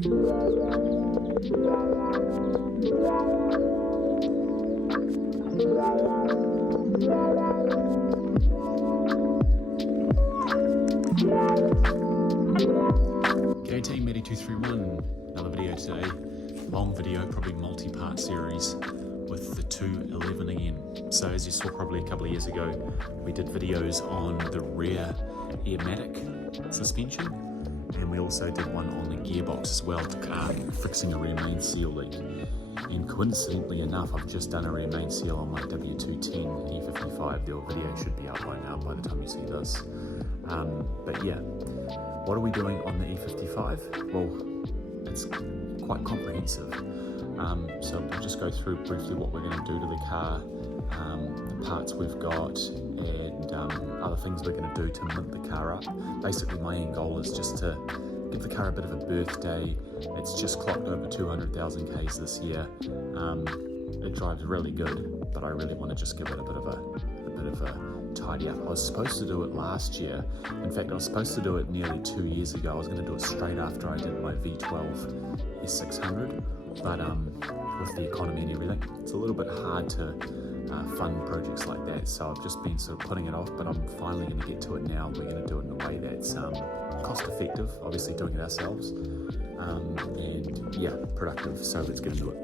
G'day team, E231, another video today. Long video, probably multi-part series with the 211 again. So as you saw probably a couple of years ago, we did videos on the rear airmatic suspension, and we also did one on the gearbox as well, fixing a rear main seal leak. And coincidentally enough, I've just done a rear main seal on my W210 E55. The video should be up by now by the time you see this. But yeah, what are we doing on the E55? Well, it's quite comprehensive. So we'll just go through briefly what we're going to do to the car, the parts we've got, and other things we're going to do to mint the car up. Basically, my end goal is just to give the car a bit of a birthday. It's just clocked over 200,000 Ks this year. It drives really good, but I really want to just give it a bit of a tidy up. I was supposed to do it last year. In fact, I was supposed to do it nearly 2 years ago. I was going to do it straight after I did my V12 S600, but with the economy and everything, it's a little bit hard to fund projects like that. So I've just been sort of putting it off, but I'm finally going to get to it now. We're going to do it in a way that's cost effective, obviously doing it ourselves, and yeah, productive. So let's get into it.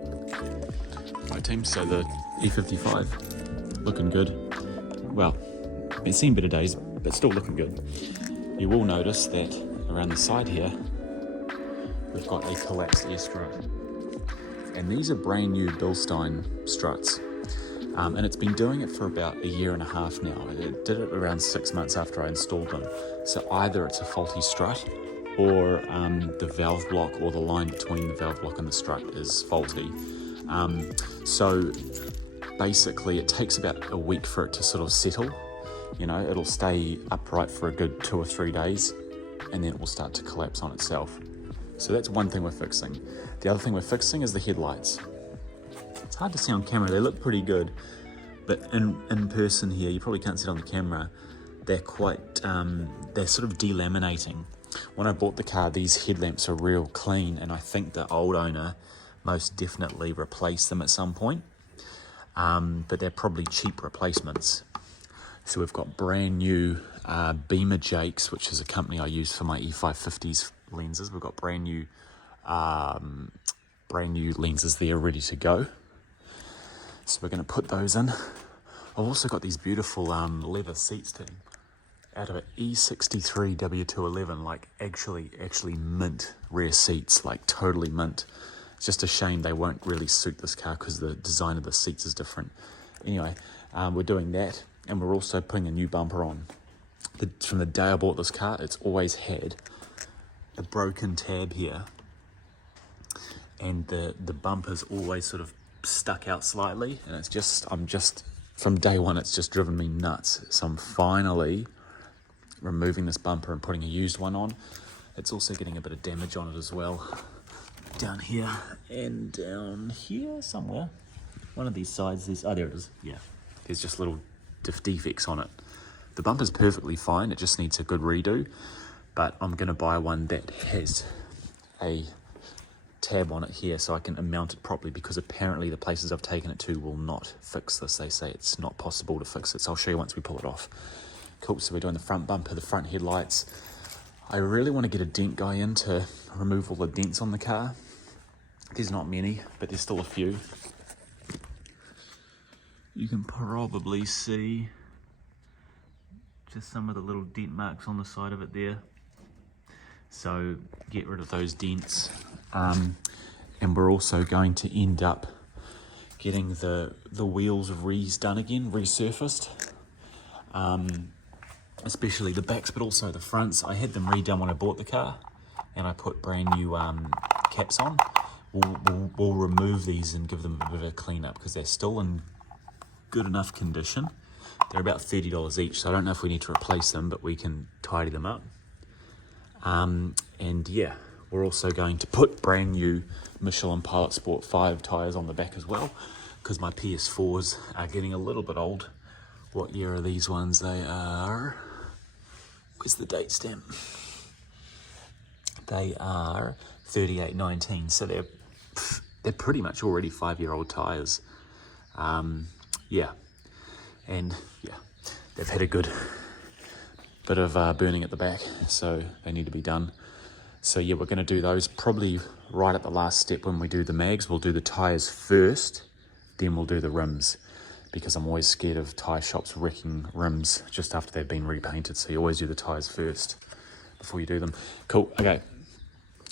Right team, so the E55 looking good. Well, it's seen better days, but still looking good. You will notice that around the side here, we've got a collapsed air strut. And these are brand new Bilstein struts. And it's been doing it for about a year and a half now. It did it around 6 months after I installed them. So either it's a faulty strut, or the valve block or the line between the valve block and the strut is faulty. So basically it takes about a week for it to sort of settle. You know, it'll stay upright for a good 2 or 3 days, and then it will start to collapse on itself. So that's one thing we're fixing. The other thing we're fixing is the headlights. It's hard to see on camera, they look pretty good, but in person here, you probably can't see it on the camera, they're quite, they're sort of delaminating. When I bought the car, these headlamps are real clean, and I think the old owner most definitely replaced them at some point, but they're probably cheap replacements. So we've got brand new Beamer Jakes, which is a company I use for my E550s lenses. We've got brand new lenses there ready to go. So we're going to put those in. I've also got these beautiful leather seats team out of an E55 W211, like actually mint rear seats, like totally mint. It's just a shame they won't really suit this car because the design of the seats is different. Anyway, we're doing that, and we're also putting a new bumper on. From the day I bought this car, it's always had a broken tab here, and the bumper's always sort of stuck out slightly, and it's just, from day one, it's just driven me nuts. So I'm finally removing this bumper and putting a used one on. It's also getting a bit of damage on it as well, down here and down here somewhere. One of these sides, oh there it is, yeah. There's just little defects on it. The bumper's perfectly fine, it just needs a good redo, but I'm gonna buy one that has a tab on it here so I can mount it properly, because apparently the places I've taken it to will not fix this. They say it's not possible to fix it, so I'll show you once we pull it off. Cool, so we're doing the front bumper, the front headlights. I really want to get a dent guy in to remove all the dents on the car. There's not many, but there's still a few. You can probably see just some of the little dent marks on the side of it there. So get rid of those dents. And we're also going to end up getting the wheels done again, resurfaced. Especially the backs, but also the fronts. I had them redone when I bought the car, and I put brand new caps on. We'll remove these and give them a bit of a clean up, because they're still in good enough condition. They're about $30 each, so I don't know if we need to replace them, but we can tidy them up. And yeah, we're also going to put brand new Michelin Pilot Sport 5 tyres on the back as well, because my PS4s are getting a little bit old. What year are these ones? They are, where's the date stamp? They are 3819, so they're pretty much already 5-year-old tires. Yeah, and yeah, they've had a good bit of burning at the back, so they need to be done. So yeah, we're going to do those probably right at the last step. When we do the mags, we'll do the tires first, then we'll do the rims, because I'm always scared of tyre shops wrecking rims just after they've been repainted. So you always do the tires first before you do them. Cool, okay.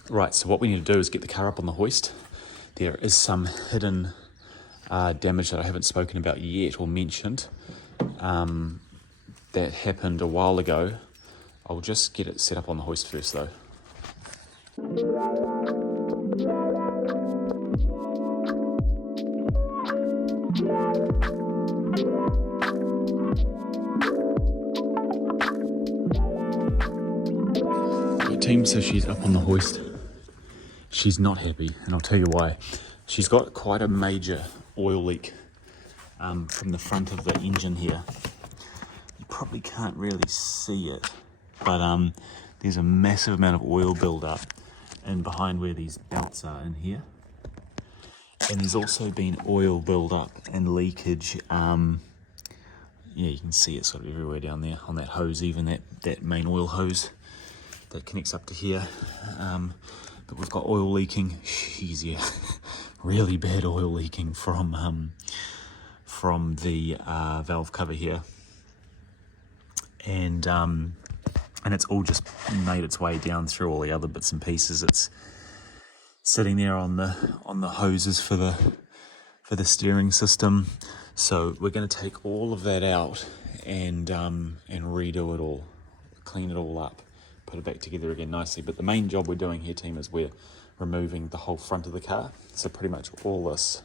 Right, so what we need to do is get the car up on the hoist. There is some hidden damage that I haven't spoken about yet or mentioned that happened a while ago. I'll just get it set up on the hoist first though. Right, team, so she's up on the hoist. She's not happy, and I'll tell you why. She's got quite a major oil leak from the front of the engine here. You probably can't really see it, but there's a massive amount of oil buildup in behind where these belts are in here. And there's also been oil buildup and leakage. Yeah, you can see it sort of everywhere down there on that hose, even that main oil hose that connects up to here. But we've got oil leaking. Jeez, yeah, really bad oil leaking from the valve cover here, and it's all just made its way down through all the other bits and pieces. It's sitting there on the hoses for the steering system. So we're going to take all of that out and redo it all, clean it all up, put it back together again nicely. But the main job we're doing here, team, is we're removing the whole front of the car. So pretty much all this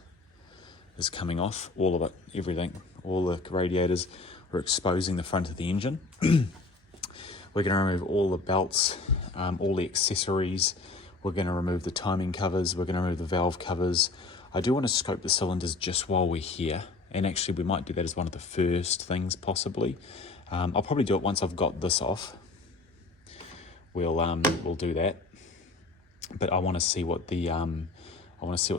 is coming off, all of it, everything, all the radiators. We're exposing the front of the engine. We're going to remove all the belts, all the accessories. We're going to remove the timing covers. We're going to remove the valve covers. I do want to scope the cylinders just while we're here, and actually we might do that as one of the first things possibly. I'll probably do it once I've got this off. We'll do that, but I want to see what the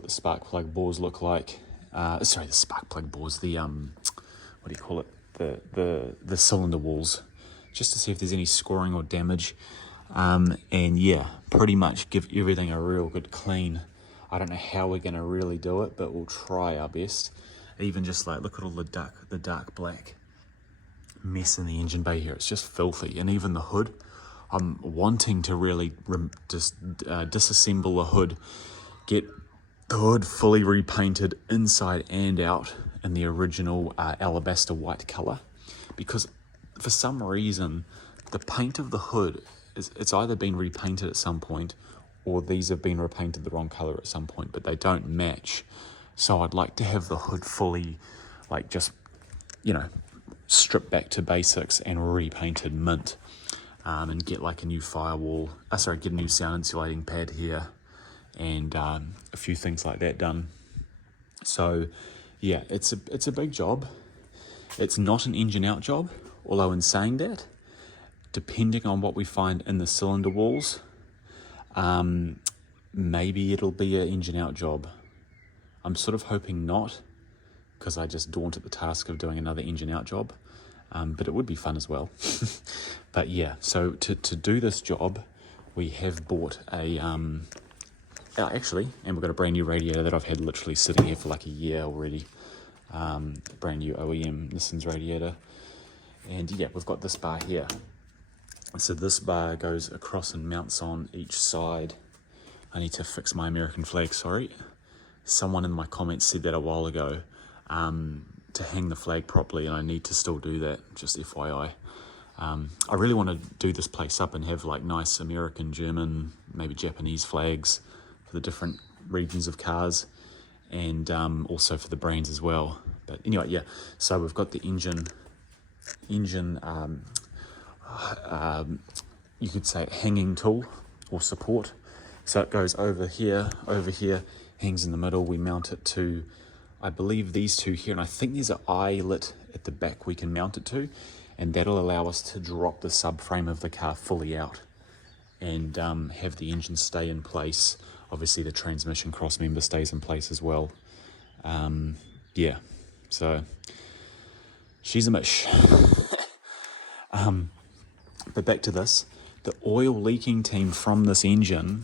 spark plug bores look like. Sorry, the spark plug bores. The what do you call it? The cylinder walls, just to see if there's any scoring or damage. And yeah, pretty much give everything a real good clean. I don't know how we're going to really do it, but we'll try our best. Even just like, look at all the dark black mess in the engine bay here. It's just filthy. And even the hood, I'm wanting to really disassemble the hood, get the hood fully repainted inside and out in the original alabaster white color, because for some reason the paint of the hood it's either been repainted at some point, or these have been repainted the wrong color at some point, but they don't match. So I'd like to have the hood fully, like, just, you know, stripped back to basics and repainted mint, and get like a new firewall, get a new sound insulating pad here, and a few things like that done. So yeah, it's a big job. It's not an engine out job, although in saying that, depending on what we find in the cylinder walls, maybe it'll be an engine out job. I'm sort of hoping not, because I just daunt at the task of doing another engine out job, but it would be fun as well. But yeah, so to do this job, we have bought a actually, and we've got a brand new radiator that I've had literally sitting here for like a year already. Brand new OEM Nissan's radiator, and yeah, we've got this bar here. So this bar goes across and mounts on each side. I need to fix my American flag, sorry. Someone in my comments said that a while ago, to hang the flag properly, and I need to still do that, just FYI. I really want to do this place up and have like nice American, German, maybe Japanese flags for the different regions of cars, and also for the brands as well. But anyway, yeah, so we've got the engine, you could say hanging tool or support. So it goes over here, hangs in the middle. We mount it to, I believe, these two here, and I think there's an eyelet at the back we can mount it to, and that'll allow us to drop the subframe of the car fully out. and have the engine stay in place. Obviously the transmission cross member stays in place as well. Yeah, so she's a mish. But back to this, the oil leaking team from this engine,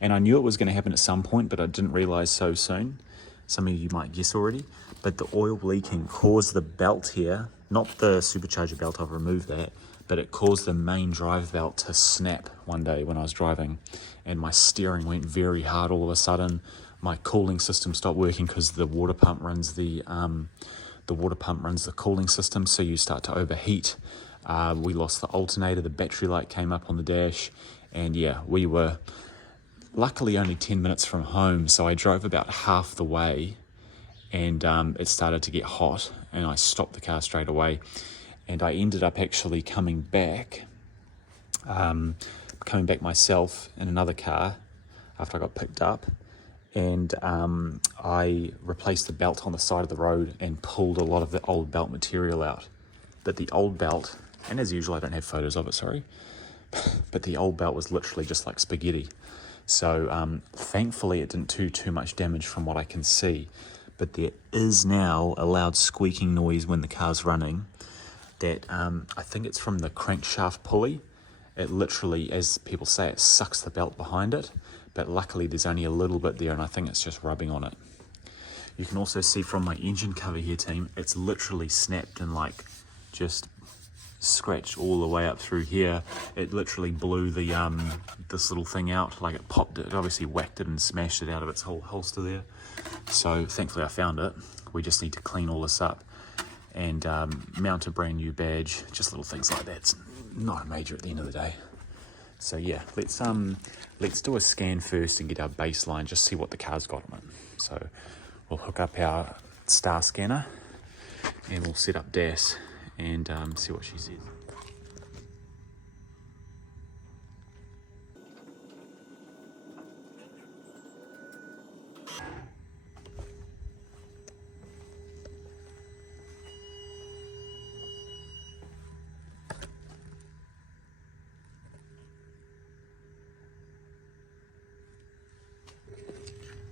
and I knew it was going to happen at some point, but I didn't realize so soon. Some of you might guess already, but the oil leaking caused the belt here, not the supercharger belt, I've removed that, but it caused the main drive belt to snap one day when I was driving, and my steering went very hard all of a sudden. My cooling system stopped working because the water pump runs the cooling system, so you start to overheat. We lost the alternator, the battery light came up on the dash, and yeah, we were luckily only 10 minutes from home, so I drove about half the way, and it started to get hot, and I stopped the car straight away, and I ended up actually coming back myself in another car after I got picked up, and I replaced the belt on the side of the road and pulled a lot of the old belt material out. But the old belt, and as usual I don't have photos of it, sorry, but the old belt was literally just like spaghetti. So thankfully it didn't do too much damage from what I can see, but there is now a loud squeaking noise when the car's running that I think it's from the crankshaft pulley. It literally, as people say, it sucks the belt behind it, but luckily there's only a little bit there, and I think it's just rubbing on it. You can also see from my engine cover here, team, it's literally snapped and like just scratched all the way up through here. It literally blew the this little thing out, like it popped it, obviously whacked it and smashed it out of its whole holster there. So thankfully I found it. We just need to clean all this up and mount a brand new badge, just little things like that. It's not a major at the end of the day. So yeah, let's do a scan first and get our baseline, just see what the car's got on it. So we'll hook up our star scanner and we'll set up DAS and see what she says.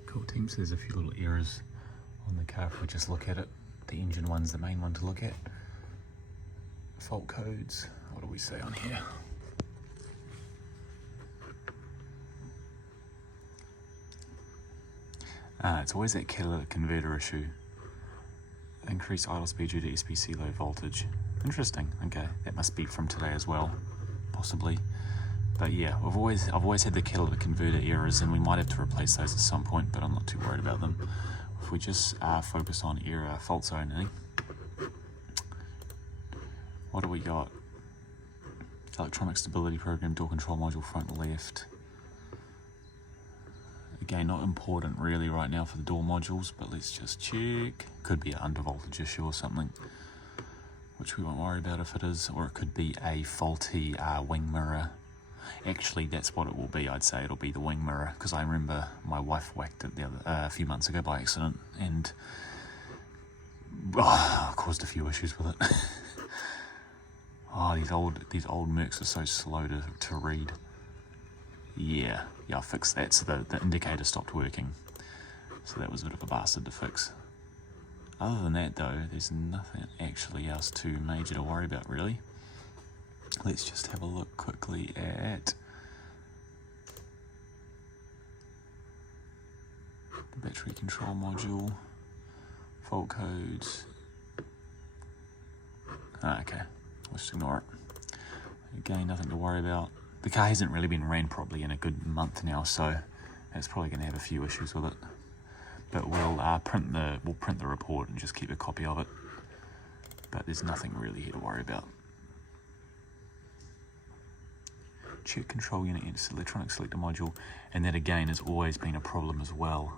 Cool, team, so there's a few little errors on the car if we just look at it. The engine one's the main one to look at. Fault codes, what do we say on here? It's always that catalytic converter issue. Increased idle speed due to SPC low voltage. Interesting, okay, that must be from today as well, possibly. But yeah, I've always had the catalytic converter errors, and we might have to replace those at some point, but I'm not too worried about them. If we just focus on error fault zoning, what do we got? Electronic stability program, door control module, front left. Again, not important really right now for the door modules, but let's just check. Could be an undervoltage issue or something, which we won't worry about if it is, or it could be a faulty wing mirror. Actually, that's what it will be. I'd say it'll be the wing mirror, because I remember my wife whacked it a few months ago by accident, and caused a few issues with it. Oh, these old Mercs are so slow to read. Yeah, I fixed that. So the indicator stopped working. So that was a bit of a bastard to fix. Other than that, though, there's nothing actually else too major to worry about, really. Let's just have a look quickly at the battery control module, fault codes. Okay, let's just ignore it. Again, nothing to worry about. The car hasn't really been ran properly in a good month now, so it's probably going to have a few issues with it. But we'll print the report and just keep a copy of it. But there's nothing really here to worry about. Check control unit and electronic selector module, and that again has always been a problem as well.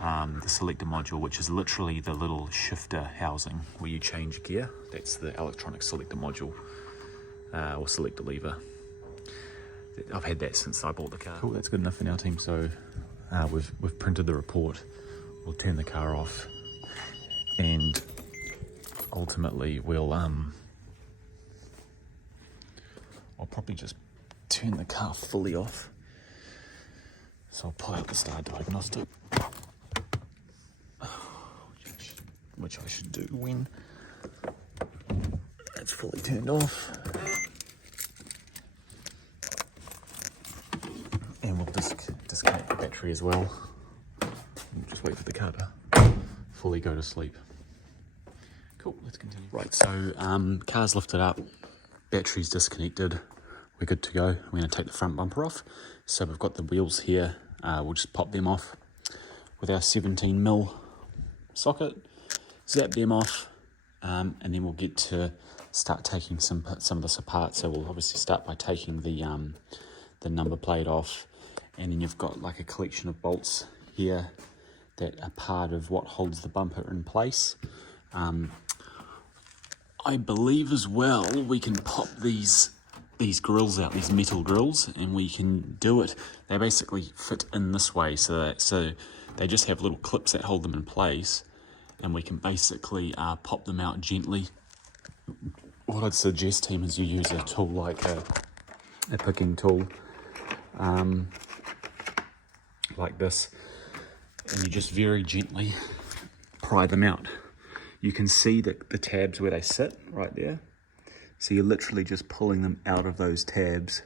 The selector module, which is literally the little shifter housing where you change gear, that's the electronic selector module, or selector lever. I've had that since I bought the car. Cool, that's good enough for now, team. So we've printed the report. We'll turn the car off, and ultimately we'll I'll probably just turn the car fully off. So I'll pull out the star diagnostic, which I should do when it's fully turned off. And we'll disconnect the battery as well. We'll just wait for the car to fully go to sleep. Cool, let's continue. Right, so car's lifted up, battery's disconnected, we're good to go. We're going to take the front bumper off. So we've got the wheels here, we'll just pop them off with our 17mm socket, zap them off, and then we'll get to start taking some of this apart. So we'll obviously start by taking the number plate off, and then you've got like a collection of bolts here that are part of what holds the bumper in place. I believe as well we can pop these grills out, these metal grills, and we can do it. They basically fit in this way, so they just have little clips that hold them in place, and we can basically pop them out gently. What I'd suggest, team, is you use a tool like a picking tool, like this, and you just very gently pry them out. You can see the tabs where they sit right there. So you're literally just pulling them out of those tabs.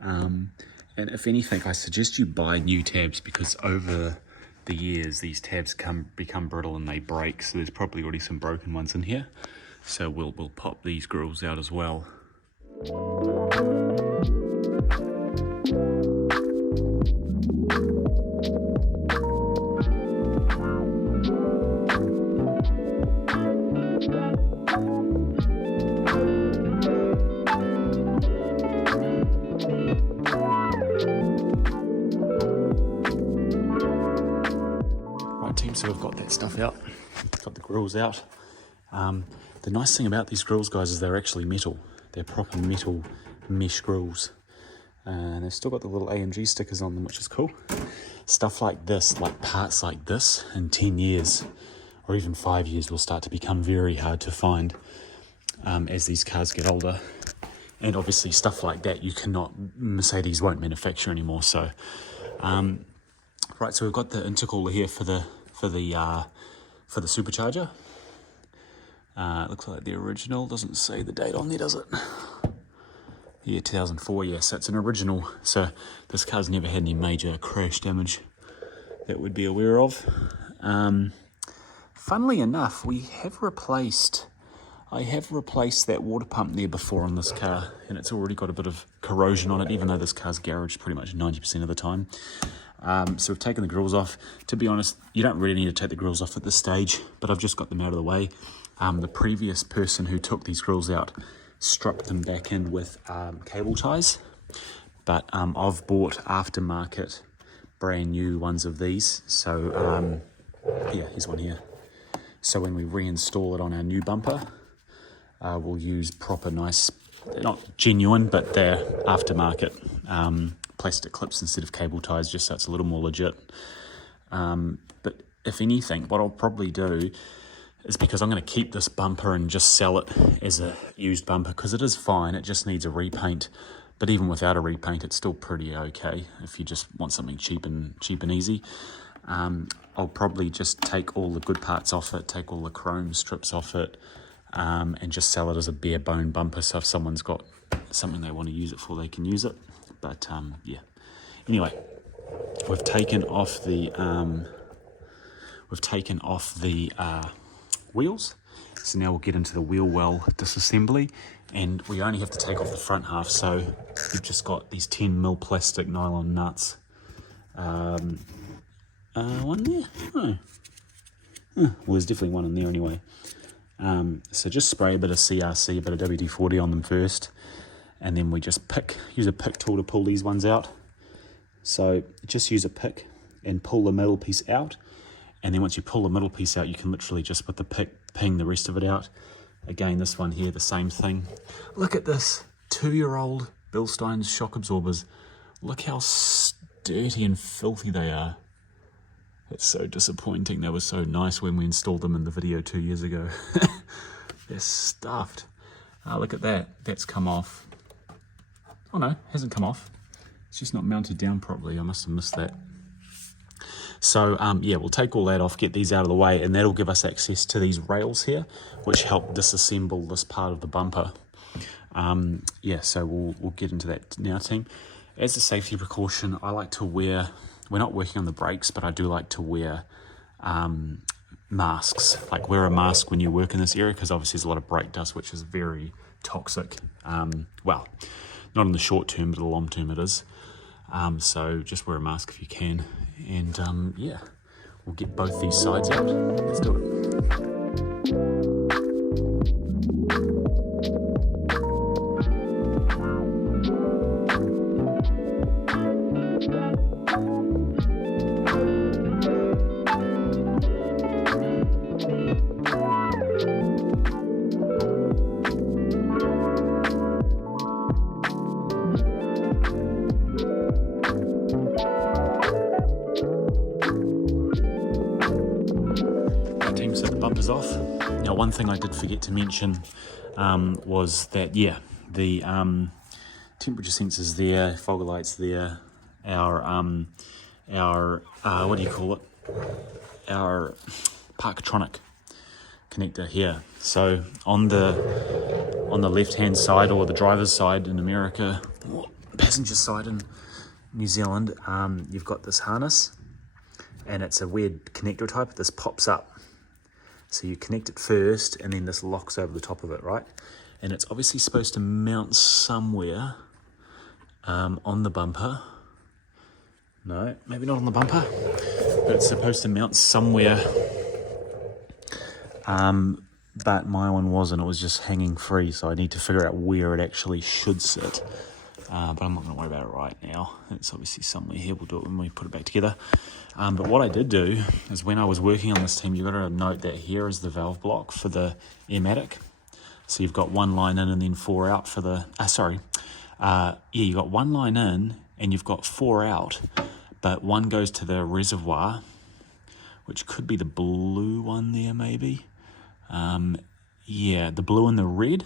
And if anything, I suggest you buy new tabs, because over the years these tabs become brittle and they break. So there's probably already some broken ones in here. So we'll pop these grills out as well. So we've got that stuff out, got the grills out. The nice thing about these grills, guys, is they're actually metal. They're proper metal mesh grills. And they've still got the little AMG stickers on them, which is cool. Stuff like this, like parts like this, in 10 years or even 5 years will start to become very hard to find as these cars get older. And obviously stuff like that Mercedes won't manufacture anymore. So, right, so we've got the intercooler here for the supercharger. It looks like the original, doesn't say the date on there, does it? Yeah, 2004, yeah, so it's an original. So this car's never had any major crash damage that we'd be aware of. Funnily enough, I have replaced that water pump there before on this car, and it's already got a bit of corrosion on it, even though this car's garaged pretty much 90% of the time. So we've taken the grills off. To be honest, you don't really need to take the grills off at this stage, but I've just got them out of the way. The previous person who took these grills out struck them back in with cable ties, but I've bought aftermarket brand new ones of these. So yeah, here's one here. So when we reinstall it on our new bumper, we'll use proper nice, they're not genuine, but they're aftermarket plastic clips instead of cable ties, just so it's a little more legit. But if anything, what I'll probably do is, because I'm going to keep this bumper and just sell it as a used bumper, because it is fine, it just needs a repaint. But even without a repaint, it's still pretty okay if you just want something cheap and easy. I'll probably just take all the good parts off it, take all the chrome strips off it, and just sell it as a bare bone bumper. So if someone's got something they want to use it for, they can use it. But yeah. Anyway, we've taken off the wheels. So now we'll get into the wheel well disassembly, and we only have to take off the front half. So we've just got these 10mm plastic nylon nuts. One there? Oh. Well, there's definitely one in there anyway. So just spray a bit of CRC, a bit of WD-40 on them first, and then we just use a pick tool to pull these ones out. So just use a pick and pull the middle piece out, and then once you pull the middle piece out, you can literally just with the pick ping the rest of it out. Again, this one here, the same thing. Look at this 2-year-old Bilstein's shock absorbers. Look how dirty and filthy they are. It's so disappointing. They were so nice when we installed them in the video 2 years ago. They're stuffed. Look at that. That's come off. Oh no, hasn't come off. It's just not mounted down properly. I must have missed that. So yeah, we'll take all that off, get these out of the way, and that'll give us access to these rails here, which help disassemble this part of the bumper. Yeah, so we'll get into that now, team. As a safety precaution, I like to wear, we're not working on the brakes, but I do like to wear masks. Like wear a mask when you work in this area, because obviously there's a lot of brake dust, which is very toxic. Well, not in the short term, but in the long term it is. So just wear a mask if you can. And yeah, we'll get both these sides out. Let's do it. So the bumper's off. Now one thing I did forget to mention was that, yeah, the temperature sensors there, fog lights there, our what do you call it, our Parkotronic connector here. So on the left hand side, or the driver's side in America, or passenger side in New Zealand, you've got this harness, and it's a weird connector type. This pops up. So you connect it first, and then this locks over the top of it, right? And it's obviously supposed to mount somewhere on the bumper. No, maybe not on the bumper, but it's supposed to mount somewhere. But my one wasn't, it was just hanging free, so I need to figure out where it actually should sit. But I'm not going to worry about it right now. It's obviously somewhere here. We'll do it when we put it back together. But what I did do is, when I was working on this team, you've got to note that here is the valve block for the Airmatic. So you've got one line in and then four out for the... yeah, you've got one line in and you've got four out. But one goes to the reservoir, which could be the blue one there maybe. Yeah, the blue and the red.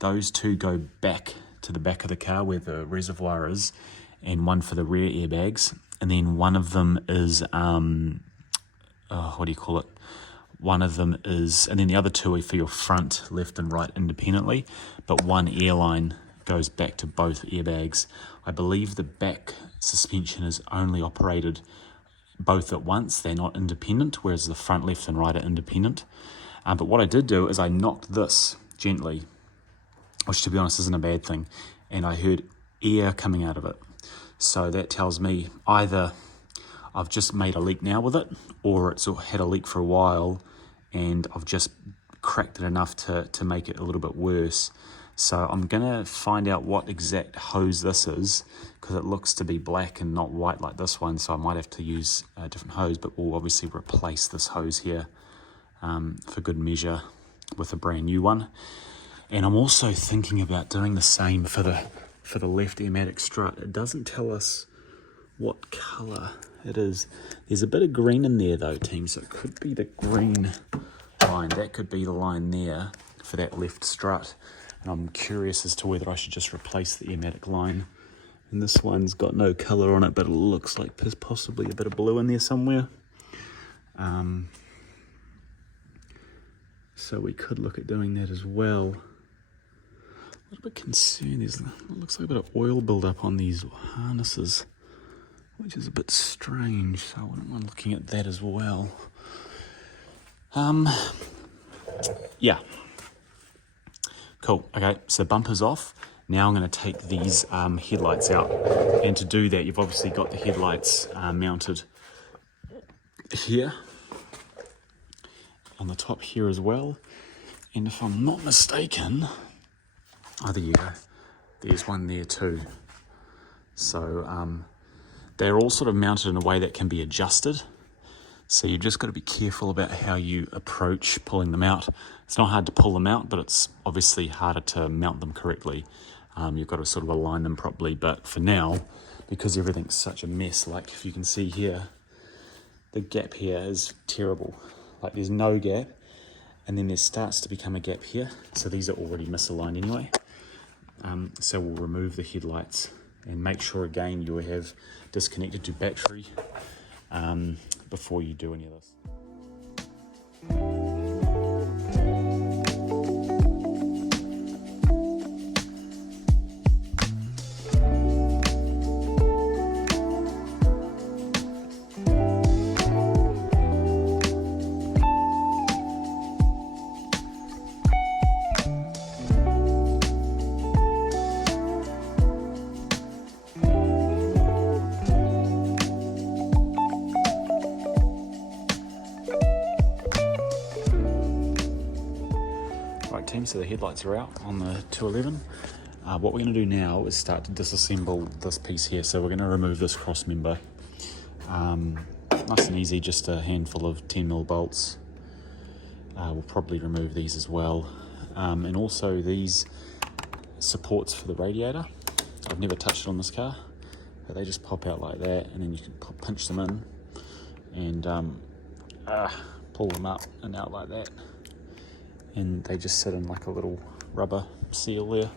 Those two go back to the back of the car where the reservoir is, and one for the rear airbags, and then one of them is what do you call it, one of them is, and then the other two are for your front, left and right independently, but one airline goes back to both airbags. I believe the back suspension is only operated both at once, they're not independent, whereas the front, left and right are independent. But what I did do is I knocked this gently, which to be honest isn't a bad thing, and I heard air coming out of it. So that tells me either I've just made a leak now with it, or it's had a leak for a while and I've just cracked it enough to make it a little bit worse. So I'm gonna find out what exact hose this is, because it looks to be black and not white like this one, so I might have to use a different hose, but we'll obviously replace this hose here for good measure with a brand new one. And I'm also thinking about doing the same for the left Airmatic strut. It doesn't tell us what colour it is. There's a bit of green in there though, team, so it could be the green line. That could be the line there for that left strut. And I'm curious as to whether I should just replace the Airmatic line. And this one's got no colour on it, but it looks like there's possibly a bit of blue in there somewhere. So we could look at doing that as well. A little bit concerned, it looks like a bit of oil buildup on these harnesses, which is a bit strange, so I wouldn't mind looking at that as well. Yeah. Cool, okay, so bumper's off. Now I'm going to take these headlights out, and to do that you've obviously got the headlights mounted here, on the top here as well, and if I'm not mistaken, oh, there you go. There's one there too. So they're all sort of mounted in a way that can be adjusted. So you've just got to be careful about how you approach pulling them out. It's not hard to pull them out, but it's obviously harder to mount them correctly. You've got to sort of align them properly. But for now, because everything's such a mess, like if you can see here, the gap here is terrible. Like there's no gap, and then there starts to become a gap here. So these are already misaligned anyway. So we'll remove the headlights and make sure again you have disconnected your battery before you do any of this. Right team, so the headlights are out on the 211. What we're going to do now is start to disassemble this piece here. So we're going to remove this cross member. Nice and easy, just a handful of 10mm bolts. We'll probably remove these as well. And also these supports for the radiator. I've never touched it on this car, but they just pop out like that, and then you can pinch them in and pull them up and out like that. And they just sit in like a little rubber seal there.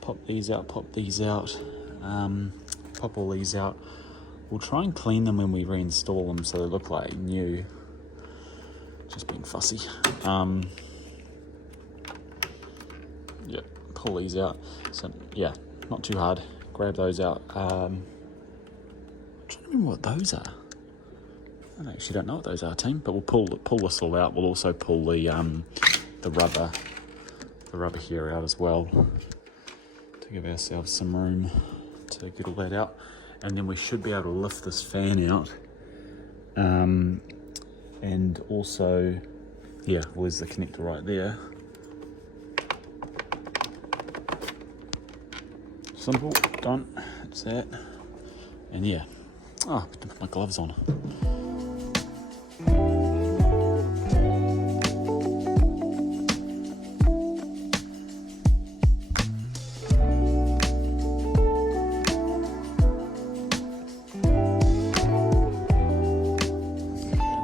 Pop these out, pop these out, pop all these out. We'll try and clean them when we reinstall them so they look like new. Just being fussy. Yep, pull these out. So yeah, not too hard. Grab those out. I'm trying to remember what those are. I actually don't know what those are, team, but we'll pull this all out. We'll also pull the rubber here out as well to give ourselves some room to get all that out. And then we should be able to lift this fan out. And also, yeah, well, there's the connector right there. Simple, done, that's that. And yeah, I have to put my gloves on.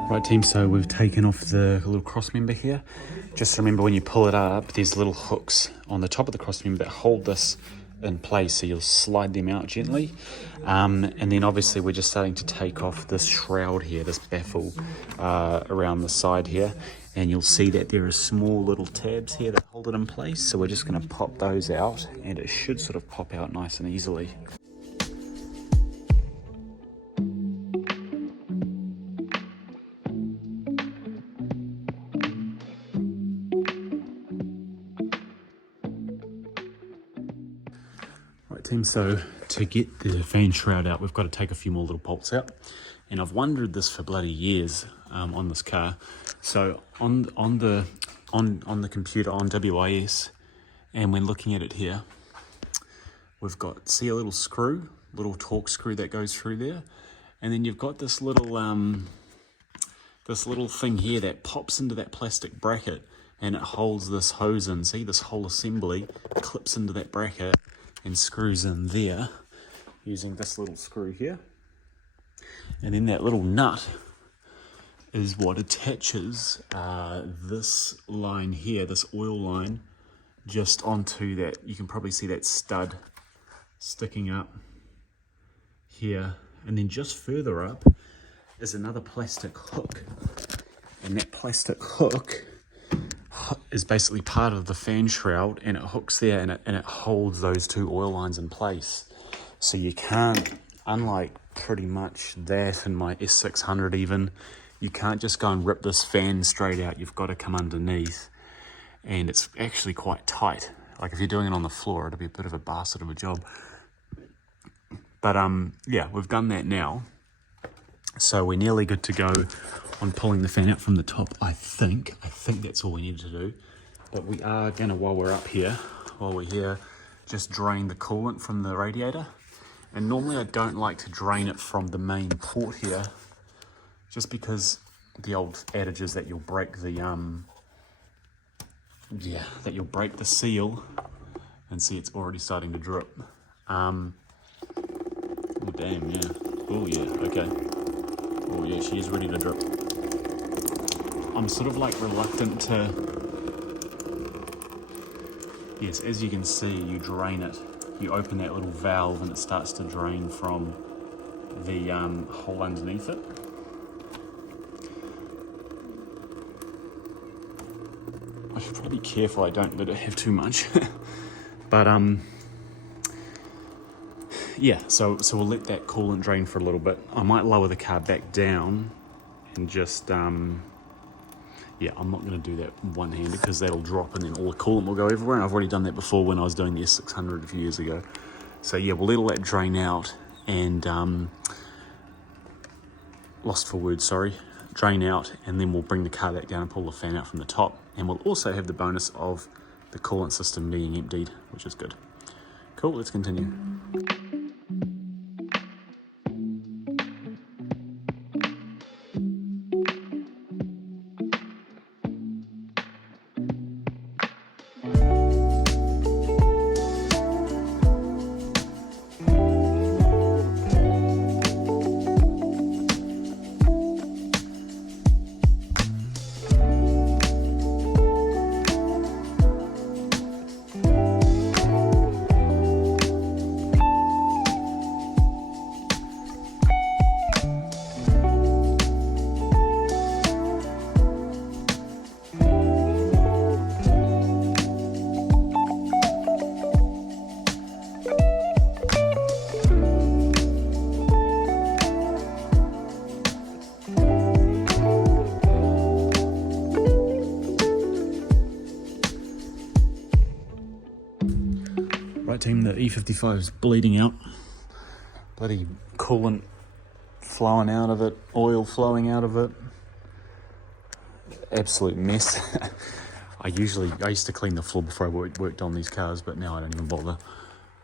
Right team, so we've taken off the little cross member here. Just remember when you pull it up, there's little hooks on the top of the cross member that hold this in place, so you'll slide them out gently. And then obviously we're just starting to take off this shroud here, this baffle around the side here, and you'll see that there are small little tabs here that hold it in place. So we're just going to pop those out, and it should sort of pop out nice and easily. Team, so to get the fan shroud out, we've got to take a few more little bolts out, and I've wondered this for bloody years on this car. So on the computer on WIS, and when looking at it here, we've got, see a little screw, little torque screw that goes through there, and then you've got this little thing here that pops into that plastic bracket, and it holds this hose in. See, this whole assembly clips into that bracket and screws in there using this little screw here. And then that little nut is what attaches this line here, this oil line, just onto that. You can probably see that stud sticking up here. And then just further up is another plastic hook. And that plastic hook is basically part of the fan shroud, and it hooks there, and it holds those two oil lines in place. So you can't, unlike pretty much that in my S600 even, you can't just go and rip this fan straight out. You've got to come underneath, and it's actually quite tight. Like if you're doing it on the floor, it'll be a bit of a bastard of a job. But yeah, we've done that now. So we're nearly good to go on pulling the fan out from the top, I think. I think that's all we need to do. But we are gonna, while we're here, just drain the coolant from the radiator. And normally I don't like to drain it from the main port here, just because the old adage is that you'll break the, seal, and see it's already starting to drip. Oh damn, yeah. Oh yeah, okay. Oh yeah, she is ready to drip. I'm sort of like reluctant to Yes, as you can see, you drain it. You open that little valve and it starts to drain from the hole underneath it. I should probably be careful I don't let it have too much. But yeah, so we'll let that coolant drain for a little bit. I might lower the car back down and just yeah, I'm not going to do that one-handed because that'll drop and then all the coolant will go everywhere. And I've already done that before when I was doing the S600 a few years ago. So yeah, we'll let all that drain out and lost for words, sorry. Drain out, and then we'll bring the car back down and pull the fan out from the top. And we'll also have the bonus of the coolant system being emptied, which is good. Cool, let's continue. Right team, the E55 is bleeding out. Bloody coolant flowing out of it, oil flowing out of it. Absolute mess. I used to clean the floor before I worked on these cars, but now I don't even bother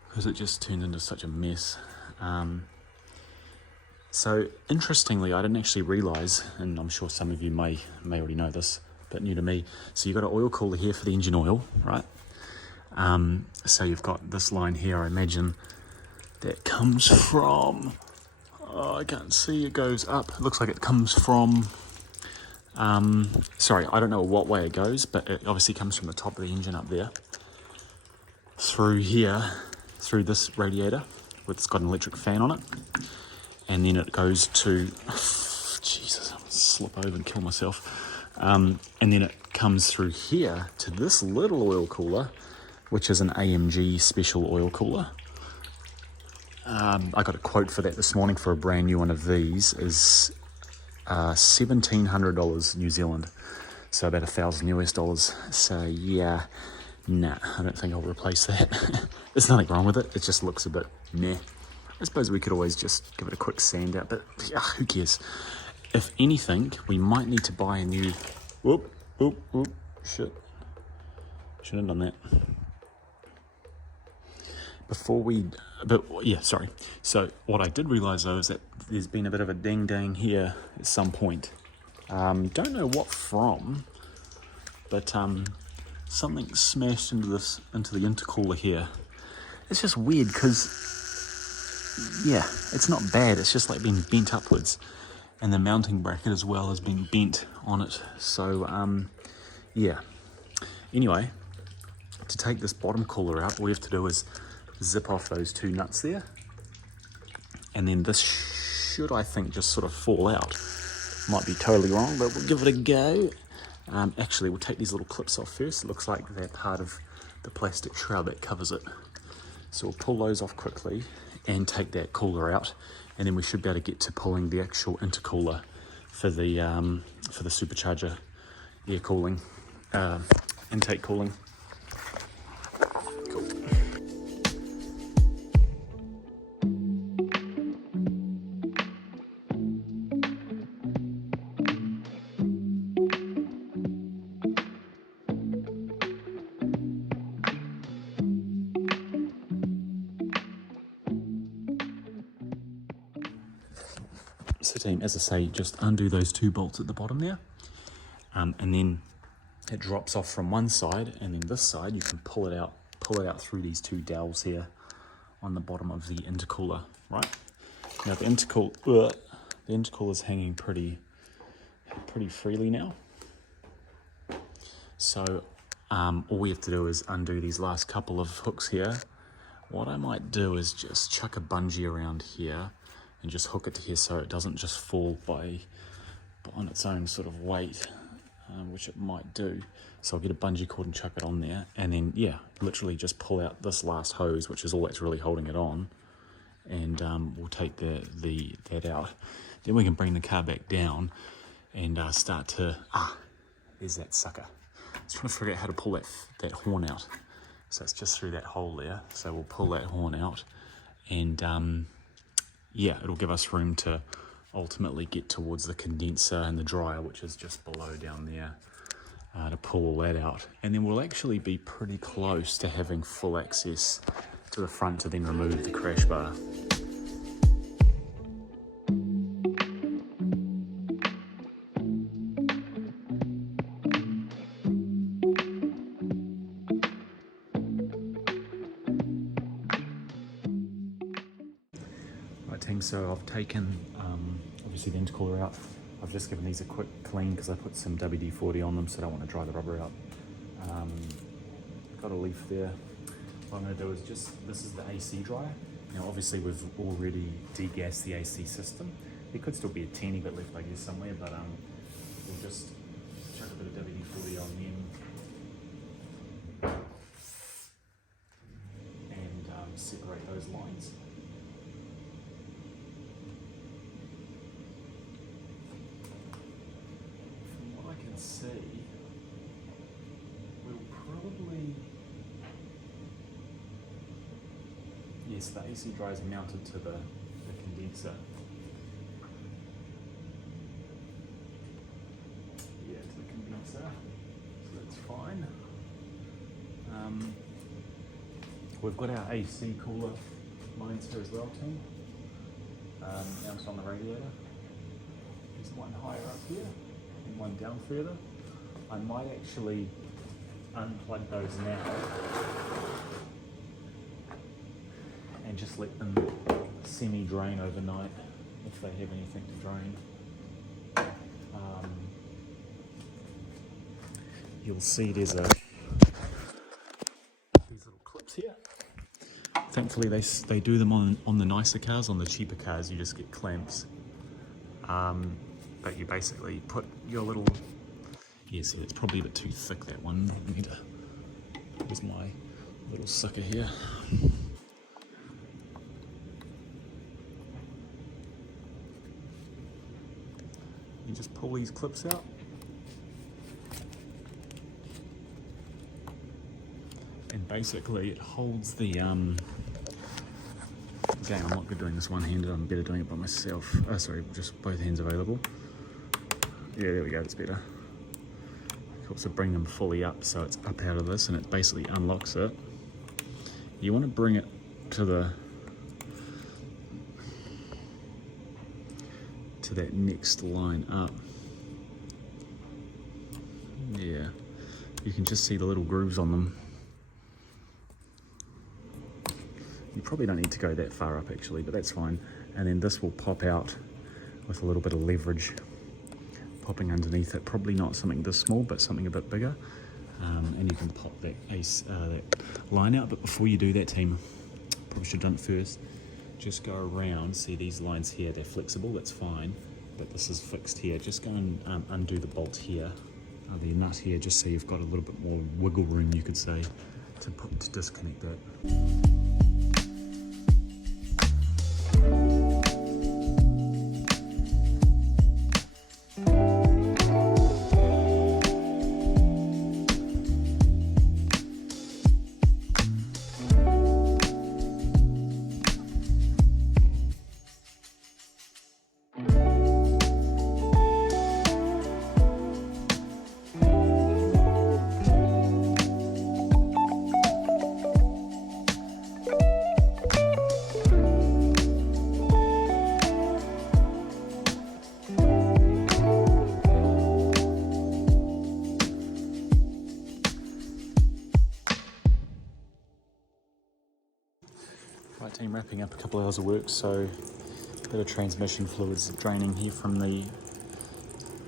because it just turned into such a mess. So interestingly, I didn't actually realise, and I'm sure some of you may already know this, but new to me. So you've got an oil cooler here for the engine oil, right? So you've got this line here, I imagine, that comes from, oh, I can't see, it goes up. It looks like it comes from, sorry, I don't know what way it goes, but it obviously comes from the top of the engine up there, through here, through this radiator, it's got an electric fan on it, and then it goes to, Jesus, I'm gonna slip over and kill myself, and then it comes through here to this little oil cooler, which is an AMG special oil cooler. I got a quote for that this morning for a brand new one of these, is $1,700 New Zealand, so about $1,000 US. So yeah, nah, I don't think I'll replace that. There's nothing wrong with it, it just looks a bit meh. I suppose we could always just give it a quick sand out, but yeah, who cares? If anything, we might need to buy a new, shit, should have done that. Sorry. So what I did realise though is that there's been a bit of a ding here at some point. Don't know what from, but something smashed into the intercooler here. It's just weird because, yeah, it's not bad. It's just like being bent upwards, and the mounting bracket as well has been bent on it. So yeah. Anyway, to take this bottom cooler out, all we have to do is zip off those two nuts there, and then this should, I think, just sort of fall out. Might be totally wrong, but we'll give it a go. Actually, we'll take these little clips off first. It looks like they're part of the plastic shroud that covers it. So we'll pull those off quickly and take that cooler out, and then we should be able to get to pulling the actual intercooler for the supercharger air cooling, intake cooling. So team, as I say, just undo those two bolts at the bottom there, and then it drops off from one side, and then this side you can pull it out through these two dowels here on the bottom of the intercooler, right? Now the intercooler is hanging pretty freely now. So all we have to do is undo these last couple of hooks here. What I might do is just chuck a bungee around here and just hook it to here so it doesn't just fall on its own sort of weight, which it might do. So I'll get a bungee cord and chuck it on there, and then yeah, literally just pull out this last hose, which is all that's really holding it on, and we'll take that out. Then we can bring the car back down and start to, there's that sucker. I was trying to figure out how to pull that horn out. So it's just through that hole there. So we'll pull that horn out, and yeah, it'll give us room to ultimately get towards the condenser and the dryer, which is just below down there, to pull all that out. And then we'll actually be pretty close to having full access to the front to then remove the crash bar. Right team, so I've taken obviously the intercooler out. I've just given these a quick clean because I put some WD-40 on them, so I don't want to dry the rubber out. Got a leaf there. What I'm going to do is this is the AC dryer. Now obviously we've already degassed the AC system. There could still be a teeny bit left I guess somewhere, but we'll just chuck a bit of WD-40 on them and separate those lines. From what I can see, we'll probably, yes, the AC dryer is mounted to the condenser. Yeah, to the condenser, so that's fine. We've got our AC cooler lines here as well, team. Mounted on the radiator. There's one higher up here and one down further. I might actually unplug those now and just let them semi-drain overnight if they have anything to drain. You'll see there's these little clips here. Thankfully they do them on the nicer cars. On the cheaper cars you just get clamps. But you basically put your little, see it's probably a bit too thick, that one. Here's my little sucker here. You just pull these clips out. And basically it holds the, again, I'm not good doing this one-handed, I'm better doing it by myself. Oh, sorry, just both hands available. Yeah, there we go, that's better. Helps to bring them fully up so it's up out of this, and it basically unlocks it. You want to bring it to that next line up. Yeah, you can just see the little grooves on them. You probably don't need to go that far up actually, but that's fine. And then this will pop out with a little bit of leverage popping underneath it. Probably not something this small, but something a bit bigger. And you can pop that line out. But before you do that, team, probably should have done it first. Just go around, see these lines here, they're flexible, that's fine. But this is fixed here. Just go and undo the bolt here, the nut here, just so you've got a little bit more wiggle room, you could say, to disconnect that. Right team, wrapping up a couple of hours of work, so a bit of transmission fluids draining here from the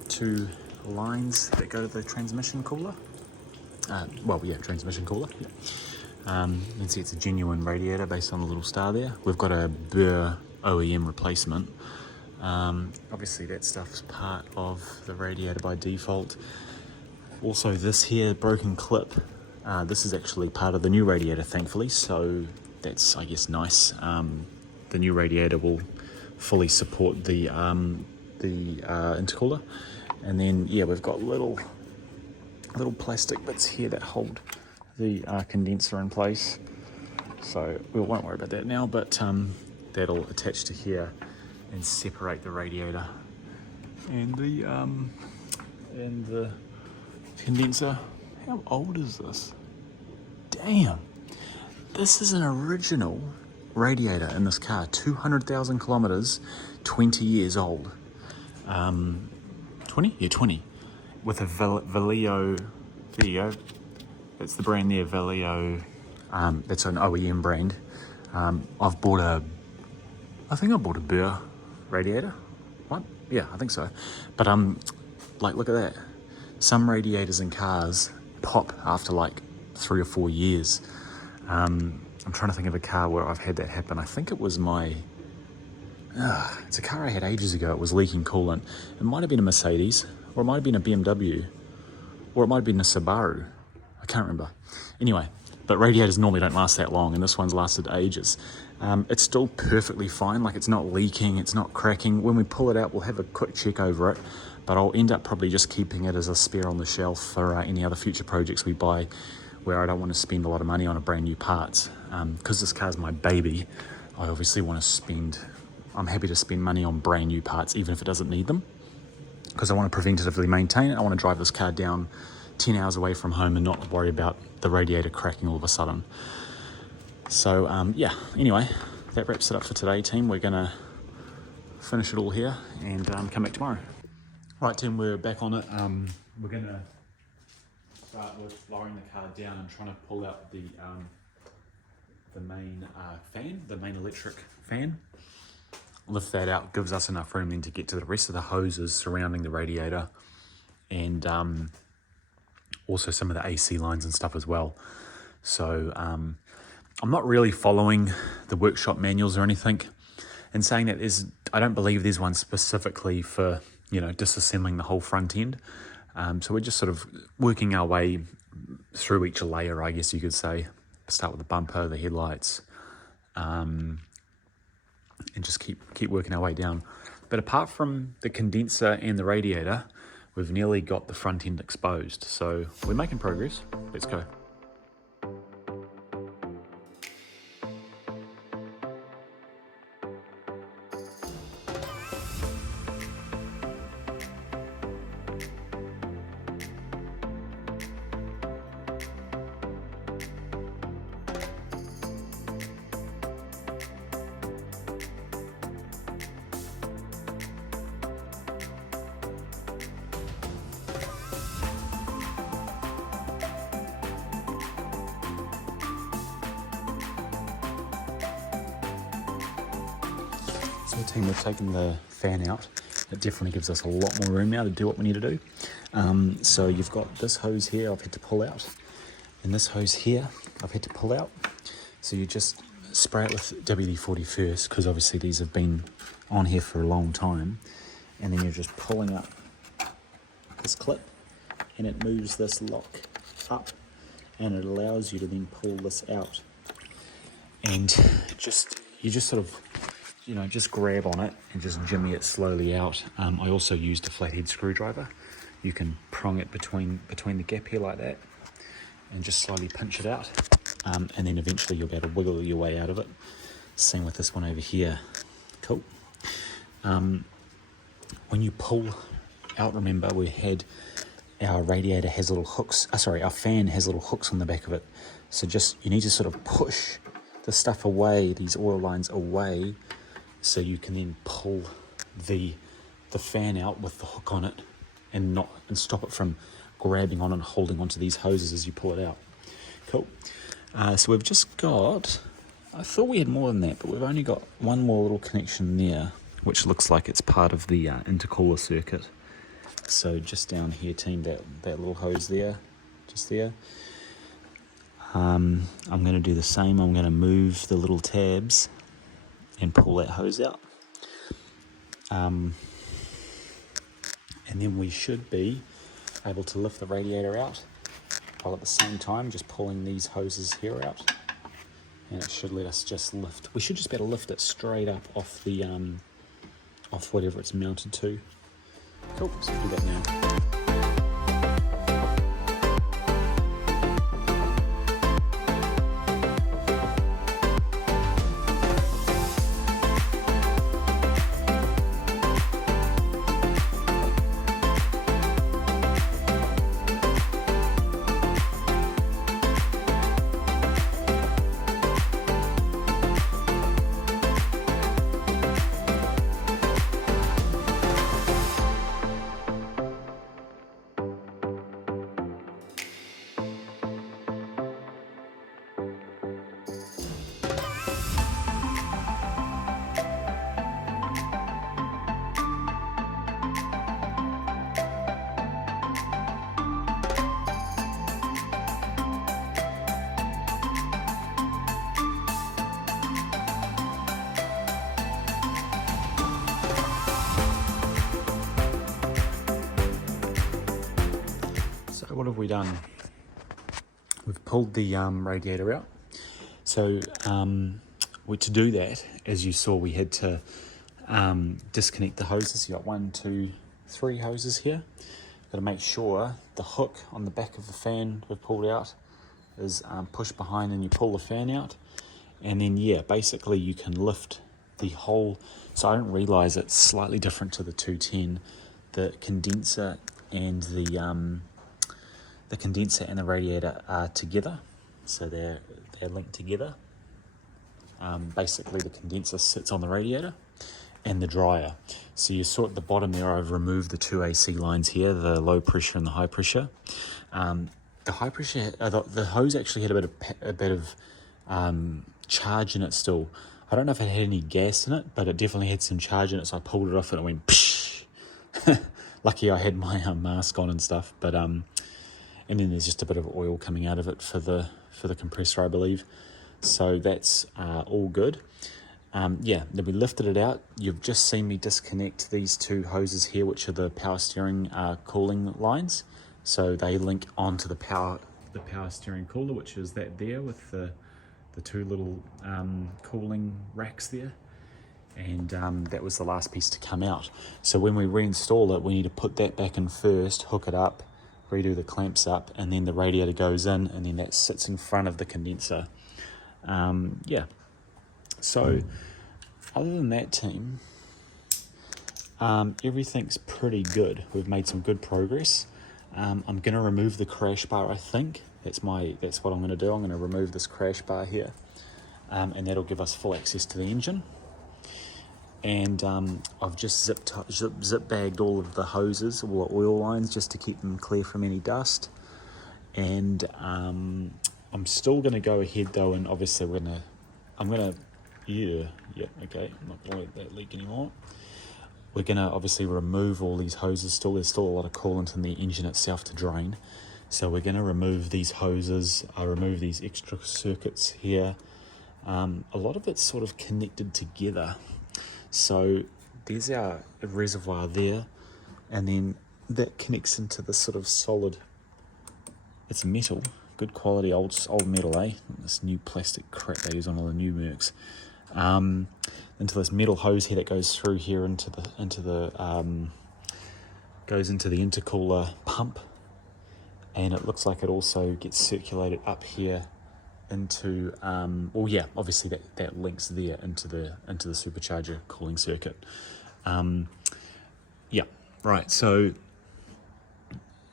two lines that go to the transmission cooler. transmission cooler. Yeah. You can see it's a genuine radiator based on the little star there. We've got a Burr OEM replacement. Obviously that stuff's part of the radiator by default. Also this here broken clip, this is actually part of the new radiator thankfully, so that's I guess nice. The new radiator will fully support the intercooler. And then yeah, we've got little plastic bits here that hold the condenser in place, so we won't worry about that now, but that'll attach to here and separate the radiator and the condenser. How old is this? Damn, this is an original radiator in this car, 200,000 kilometers, 20 years old. 20? Yeah, 20. With a Valeo, there you go. That's the brand there, Valeo. That's an OEM brand. I think I bought a Burr radiator. What? Yeah, I think so. But like, look at that. Some radiators in cars pop after like 3 or 4 years. I'm trying to think of a car where I've had that happen. I think it was it's a car I had ages ago. It was leaking coolant. It might have been a Mercedes, or it might have been a BMW, or it might have been a Subaru. I can't remember. Anyway, but radiators normally don't last that long, and this one's lasted ages. It's still perfectly fine, like it's not leaking, it's not cracking. When we pull it out, we'll have a quick check over it, but I'll end up probably just keeping it as a spare on the shelf for any other future projects we buy where I don't want to spend a lot of money on a brand new parts. Because this car's my baby, I obviously want to I'm happy to spend money on brand new parts, even if it doesn't need them, because I want to preventatively maintain it. I want to drive this car down 10 hours away from home and not worry about the radiator cracking all of a sudden. So yeah, anyway, that wraps it up for today, team. We're gonna finish it all here and come back tomorrow. Right, team, we're back on it. We're gonna start with lowering the car down and trying to pull out the main fan, the main electric fan. Lift that out, gives us enough room then to get to the rest of the hoses surrounding the radiator, and also some of the AC lines and stuff as well. So I'm not really following the workshop manuals or anything, and saying that I don't believe there's one specifically for, you know, disassembling the whole front end. So we're just sort of working our way through each layer, I guess you could say. Start with the bumper, the headlights, and just keep working our way down. But apart from the condenser and the radiator, we've nearly got the front end exposed. So we're making progress. Let's go. So team, we've taken the fan out. It definitely gives us a lot more room now to do what we need to do. So you've got this hose here I've had to pull out, and this hose here I've had to pull out. So you just spray it with WD-40 first, because obviously these have been on here for a long time, and then you're just pulling up this clip, and it moves this lock up, and it allows you to then pull this out, and you just sort of, you know, just grab on it and just jimmy it slowly out. I also used a flathead screwdriver. You can prong it between the gap here like that and just slowly pinch it out, and then eventually you'll be able to wiggle your way out of it. Same with this one over here. Cool. When you pull out, remember our radiator has little hooks, our fan has little hooks on the back of it. So you need to sort of push the stuff away, these oil lines away, so you can then pull the fan out with the hook on it and stop it from grabbing on and holding onto these hoses as you pull it out. Cool. So we've just got, I thought we had more than that, but we've only got one more little connection there, which looks like it's part of the intercooler circuit. So just down here, team, that little hose there, just there. I'm going to do the same. I'm going to move the little tabs and pull that hose out. And then we should be able to lift the radiator out while at the same time just pulling these hoses here out. And it should let us just lift. We should just be able to lift it straight up off the off whatever it's mounted to. Cool, so we'll do that now. What have we done? We've pulled the radiator out. So to do that, as you saw, we had to disconnect the hoses. You got 1, 2, 3 hoses here. Got to make sure the hook on the back of the fan we've pulled out is pushed behind, and you pull the fan out. And then yeah, basically you can lift the whole. So I didn't realise it's slightly different to the 210. The condenser and the condenser and the radiator are together, so they're linked together. Basically the condenser sits on the radiator and the dryer. So you saw at the bottom there, I've removed the 2 AC lines here, the low pressure and the high pressure. The high pressure, the hose actually had a bit of charge in it still. I don't know if it had any gas in it, but it definitely had some charge in it, so I pulled it off and it went psh. Lucky I had my mask on and stuff, but and then there's just a bit of oil coming out of it for the compressor, I believe. So that's all good. Yeah, then we lifted it out. You've just seen me disconnect these 2 hoses here, which are the power steering cooling lines. So they link onto the power steering cooler, which is that there with the 2 little cooling racks there. And that was the last piece to come out. So when we reinstall it, we need to put that back in first, hook it up, redo the clamps up, and then the radiator goes in, and then that sits in front of the condenser. Yeah, so other than that, team, everything's pretty good. We've made some good progress. I'm going to remove the crash bar, I think. That's what I'm going to do. I'm going to remove this crash bar here, and that'll give us full access to the engine. And I've just zip bagged all of the hoses, all the oil lines, just to keep them clear from any dust. And I'm still going to go ahead though, and obviously I'm gonna let that leak anymore. We're going to obviously remove all these hoses. There's still a lot of coolant in the engine itself to drain, so we're going to remove these hoses. I remove these extra circuits here. A lot of it's sort of connected together. So there's our reservoir there, and then that connects into the sort of solid, it's metal, good quality old metal, this new plastic crap they use on all the new Mercs, into this metal hose here that goes through here into the goes into the intercooler pump, and it looks like it also gets circulated up here into obviously that links there into the supercharger cooling circuit. Right, so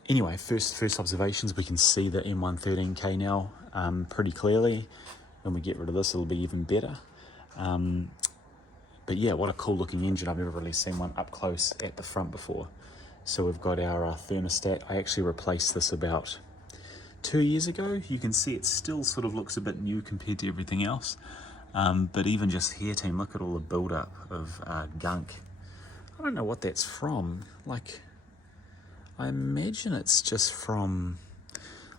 anyway, first observations, we can see the M113K now pretty clearly. When we get rid of this, it'll be even better. But yeah, what a cool looking engine. I've never really seen one up close at the front before. So we've got our thermostat. I actually replaced this about 2 years ago. You can see it still sort of looks a bit new compared to everything else. But even just here, team, look at all the build-up of gunk. I don't know what that's from. Like, I imagine it's just from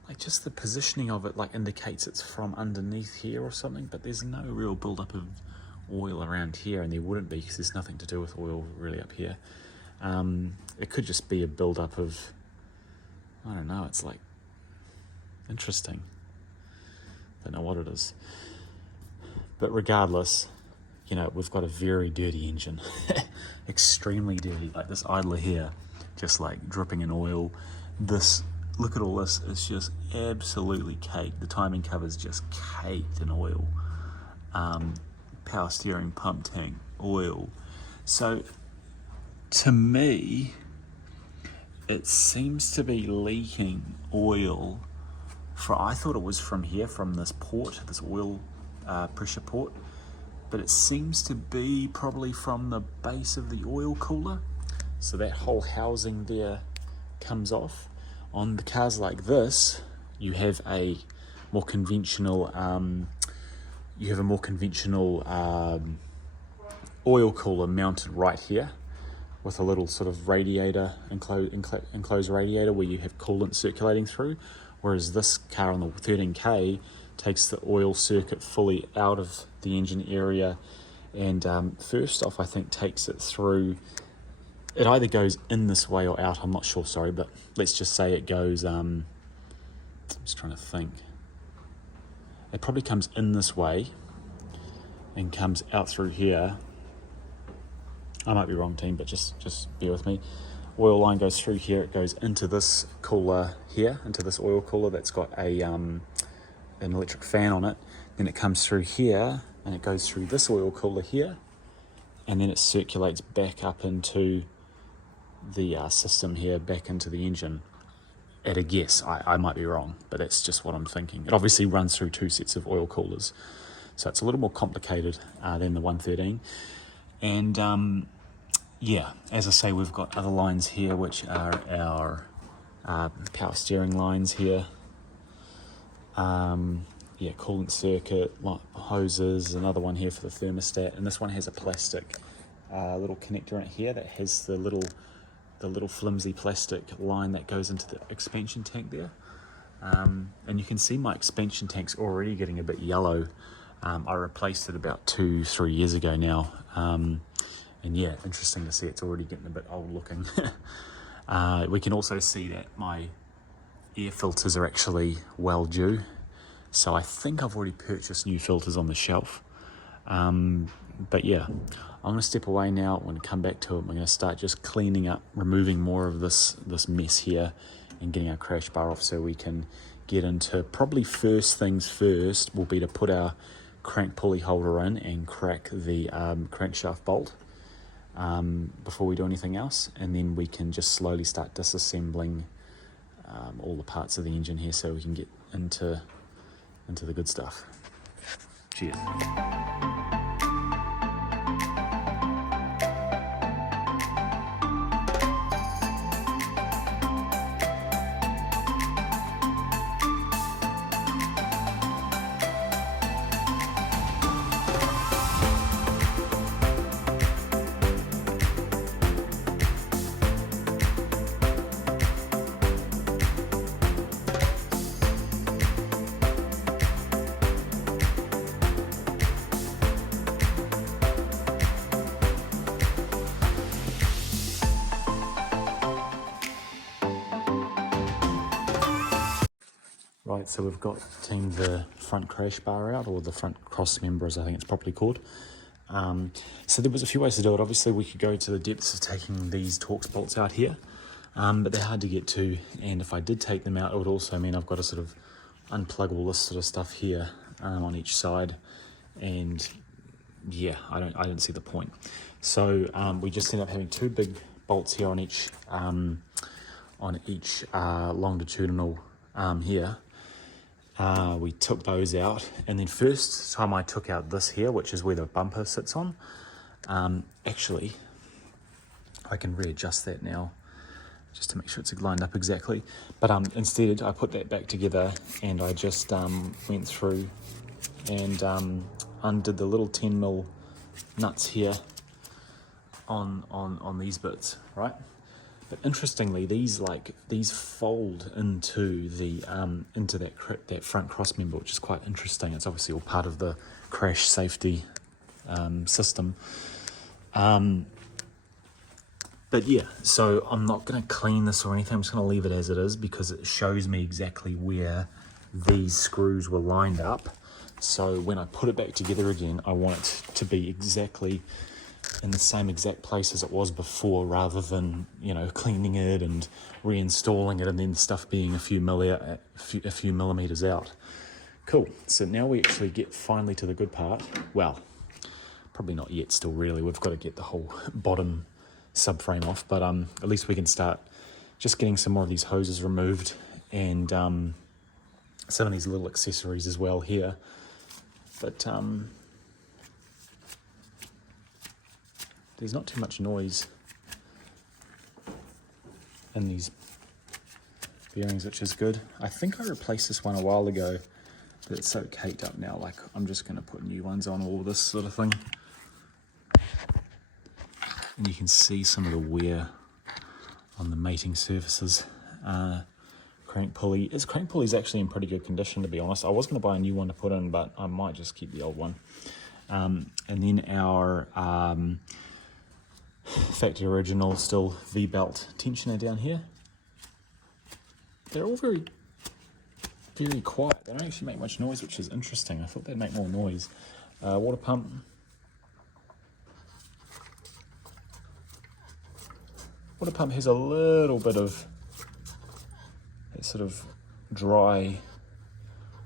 like just the positioning of it like indicates it's from underneath here or something, but there's no real buildup of oil around here, and there wouldn't be because there's nothing to do with oil really up here. It could just be a buildup of, I don't know, it's like interesting. Don't know what it is. But regardless, you know, we've got a very dirty engine. Extremely dirty. Like this idler here, just like dripping in oil. This, look at all this, it's just absolutely caked. The timing cover's just caked in oil. Power steering pump tank, oil. So to me, it seems to be leaking oil. I thought it was from here, from this port, this oil pressure port, but it seems to be probably from the base of the oil cooler. So that whole housing there comes off. On the cars like this, you have a more conventional oil cooler mounted right here with a little sort of radiator, enclosed radiator where you have coolant circulating through. Whereas this car on the 13K takes the oil circuit fully out of the engine area, and first off, I think takes it through. It either goes in this way or out. I'm not sure, sorry, but let's just say it goes. I'm just trying to think. It probably comes in this way and comes out through here. I might be wrong, team, but just bear with me. Oil line goes through here, it goes into this cooler here, into this oil cooler that's got an electric fan on it. Then it comes through here and it goes through this oil cooler here, and then it circulates back up into the system here, back into the engine. At a guess, I might be wrong, but that's just what I'm thinking. It obviously runs through two sets of oil coolers, so it's a little more complicated than the 113. And yeah, as I say, we've got other lines here, which are our power steering lines here. Yeah, coolant circuit, hoses, another one here for the thermostat, and this one has a plastic little connector in it here that has the little flimsy plastic line that goes into the expansion tank there. And you can see my expansion tank's already getting a bit yellow. I replaced it about 2-3 years ago now. And yeah, interesting to see it's already getting a bit old looking. We can also see that my air filters are actually well due. So I think I've already purchased new filters on the shelf. But yeah, I'm going to step away now. I'm going to come back to it. I'm going to start just cleaning up, removing more of this mess here and getting our crash bar off so we can get into, probably first things first will be to put our crank pulley holder in and crack the crankshaft bolt before we do anything else, and then we can just slowly start disassembling all the parts of the engine here so we can get into the good stuff. Cheers. Right, so we've got the front crash bar out, or the front cross member as I think it's properly called. So there was a few ways to do it. Obviously we could go to the depths of taking these Torx bolts out here, but they're hard to get to, and if I did take them out it would also mean I've got to sort of unplug all this sort of stuff here on each side, and yeah, I don't see the point. So we just end up having two big bolts here on each longitudinal here. We took those out, and then first time I took out this here, which is where the bumper sits on. Actually, I can readjust that now just to make sure it's lined up exactly. But instead, I put that back together, and I just went through and undid the little 10mm nuts here on these bits, right? But interestingly, these fold into the that front cross member, which is quite interesting. It's obviously all part of the crash safety system. But yeah, so I'm not going to clean this or anything. I'm just going to leave it as it is because it shows me exactly where these screws were lined up. So when I put it back together again, I want it to be exactly in the same exact place as it was before, rather than, you know, cleaning it and reinstalling it and then stuff being a few millimeters out. Cool. So now we actually get finally to the good part. Well, probably not yet still, really. We've got to get the whole bottom subframe off, but at least we can start just getting some more of these hoses removed, and some of these little accessories as well here. But there's not too much noise in these bearings, which is good. I think I replaced this one a while ago, but it's so caked up now, like I'm just going to put new ones on, all this sort of thing. And you can see some of the wear on the mating surfaces. Crank pulley. This crank pulley is actually in pretty good condition, to be honest. I was going to buy a new one to put in, but I might just keep the old one. And then our factory original still V-belt tensioner down here. They're all very, very quiet. They don't actually make much noise, which is interesting. I thought they'd make more noise. Water pump. Water pump has a little bit of that sort of dry,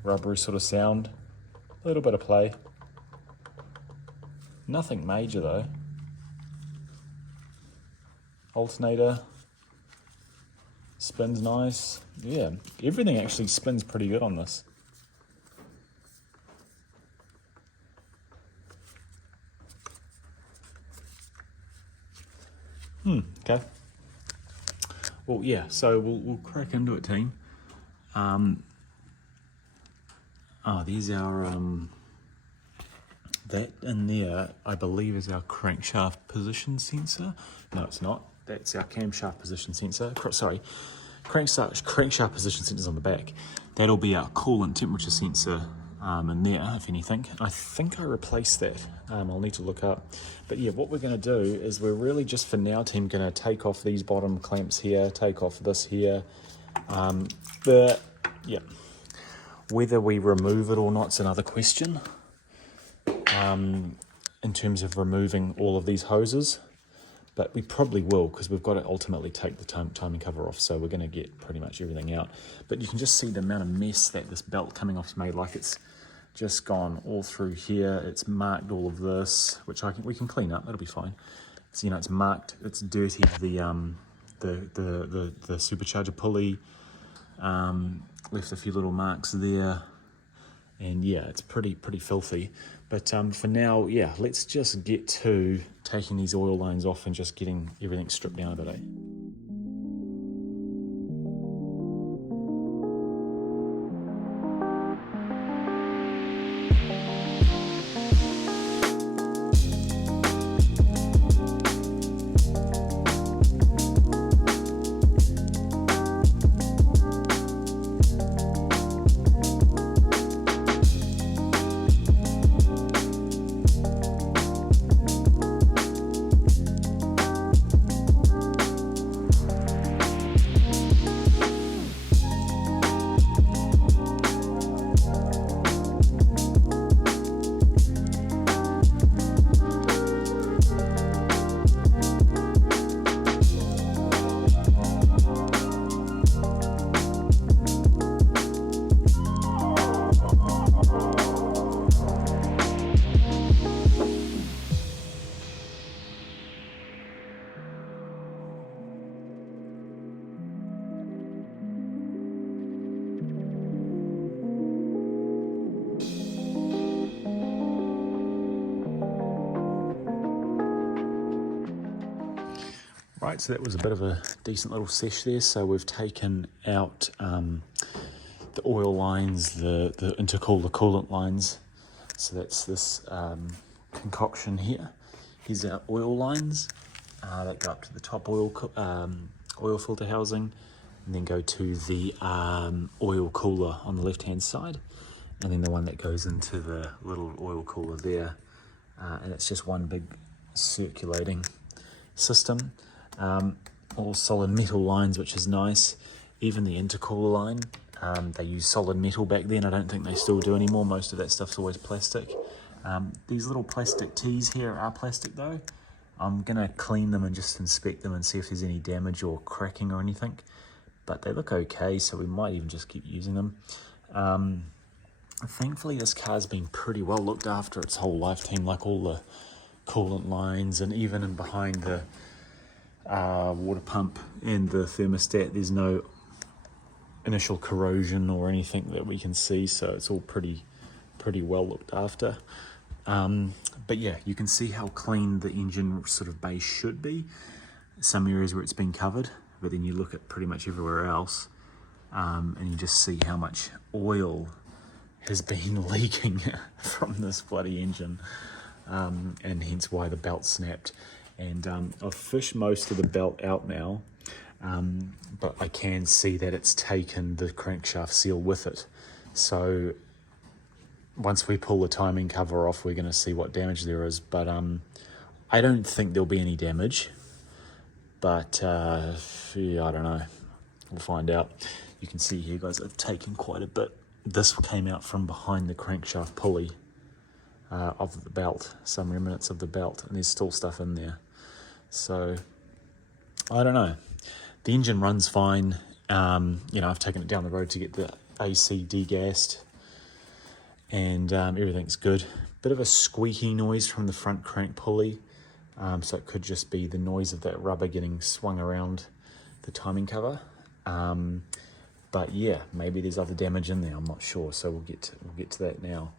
rubbery sort of sound. A little bit of play. Nothing major though. Alternator. Spins nice. Yeah, everything actually spins pretty good on this. Okay. Well, yeah, so we'll crack into it, team. There's our, that in there, I believe, is our crankshaft position sensor. No, it's not. That's our camshaft position sensor. Sorry, crankshaft position sensor's on the back. That'll be our coolant temperature sensor in there, if anything. I think I replaced that. I'll need to look up. But yeah, what we're going to do is we're really just for now, team, going to take off these bottom clamps here, take off this here. But yeah, whether we remove it or not is another question. In terms of removing all of these hoses. But we probably will, because we've got to ultimately take the timing cover off, so we're going to get pretty much everything out. But you can just see the amount of mess that this belt coming off is made. Like, it's just gone all through here. It's marked all of this, which we can clean up. That'll be fine. So, you know, it's marked. It's dirty. The supercharger pulley left a few little marks there, and yeah, it's pretty filthy. But for now, yeah, let's just get to taking these oil lines off and just getting everything stripped down a bit, eh? Right, so that was a bit of a decent little sesh there. So we've taken out the oil lines, the intercooler coolant lines. So that's this concoction here. Here's our oil lines that go up to the top oil oil filter housing, and then go to the oil cooler on the left hand side, and then the one that goes into the little oil cooler there, and it's just one big circulating system. All solid metal lines, which is nice. Even the intercooler line, they use solid metal back then. I don't think they still do anymore. Most of that stuff's always plastic. These little plastic tees here are plastic though. I'm gonna clean them and just inspect them and see if there's any damage or cracking or anything. But they look okay, so we might even just keep using them. Thankfully, this car's been pretty well looked after its whole lifetime, like all the coolant lines, and even in behind the water pump and the thermostat, there's no initial corrosion or anything that we can see, so it's all pretty well looked after. But yeah, you can see how clean the engine sort of base should be. Some areas where it's been covered, but then you look at pretty much everywhere else, and you just see how much oil has been leaking from this bloody engine, and hence why the belt snapped. And I've fished most of the belt out now, but I can see that it's taken the crankshaft seal with it. So once we pull the timing cover off, we're going to see what damage there is. But I don't think there'll be any damage. But yeah, I don't know. We'll find out. You can see here, guys, I've taken quite a bit. This came out from behind the crankshaft pulley of the belt, some remnants of the belt, and there's still stuff in there. So I don't know. The engine runs fine. You know, I've taken it down the road to get the AC degassed, and everything's good. Bit of a squeaky noise from the front crank pulley, so it could just be the noise of that rubber getting swung around the timing cover. But yeah, maybe there's other damage in there, I'm not sure, so we'll get to that now.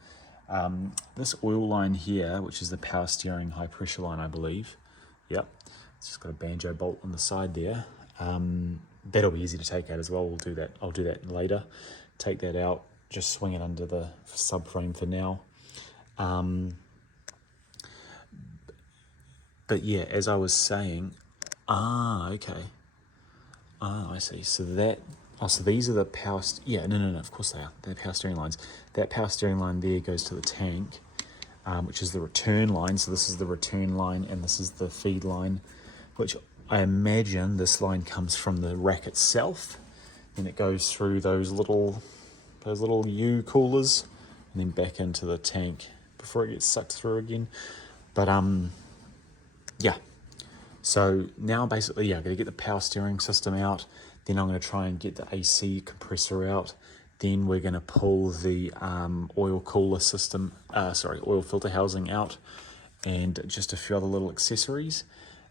This oil line here, which is the power steering high pressure line, I believe. Yep, it's just got a banjo bolt on the side there. That'll be easy to take out as well. I'll do that later. Take that out, just swing it under the subframe for now. But yeah, as I was saying, okay. I see. So so these are the power, no, of course they are. They're power steering lines. That power steering line there goes to the tank, which is the return line. So this is the return line and this is the feed line, which I imagine this line comes from the rack itself, and it goes through those little U coolers and then back into the tank before it gets sucked through again. But yeah. So now basically, I'm going to get the power steering system out. Then I'm going to try and get the AC compressor out. Then we're going to pull the oil cooler system, oil filter housing out, and just a few other little accessories.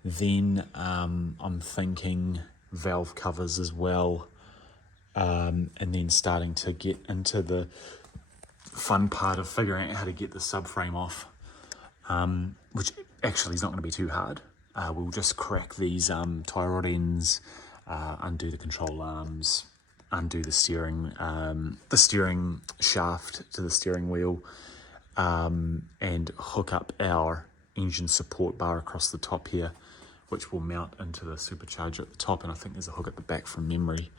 Then I'm thinking valve covers as well, and then starting to get into the fun part of figuring out how to get the subframe off, which actually is not going to be too hard. We'll just crack these tie rod ends, undo the control arms, undo the steering shaft to the steering wheel, and hook up our engine support bar across the top here, which will mount into the supercharger at the top, and I think there's a hook at the back from memory.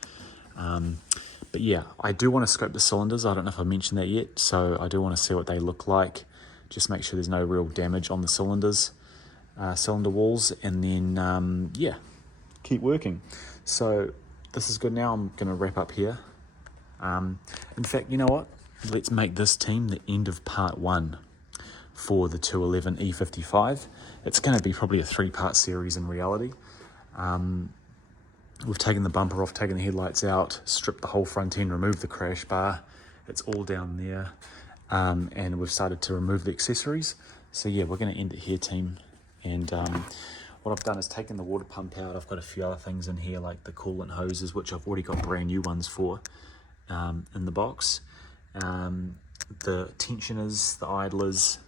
But yeah, I do want to scope the cylinders. I don't know if I mentioned that yet, so I do want to see what they look like. Just make sure there's no real damage on the cylinders, cylinder walls, and then yeah, keep working. So this is good now. I'm going to wrap up here. In fact, you know what? Let's make this team the end of part 1 for the 211 E55. It's going to be probably a 3-part series in reality. We've taken the bumper off, taken the headlights out, stripped the whole front end, removed the crash bar. It's all down there. And we've started to remove the accessories. So yeah, we're going to end it here, team. And what I've done is taken the water pump out. I've got a few other things in here, like the coolant hoses, which I've already got brand new ones for in the box. The tensioners, the idlers,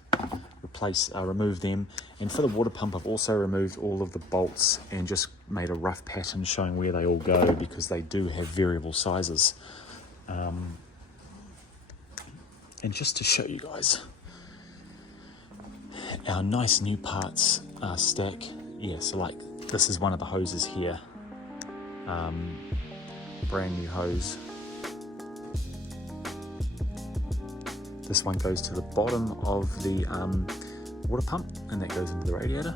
remove them. And for the water pump, I've also removed all of the bolts and just made a rough pattern showing where they all go, because they do have variable sizes. And just to show you guys our nice new parts stack. Yeah, so like this is one of the hoses here. brand new hose. This one goes to the bottom of the water pump, and that goes into the radiator.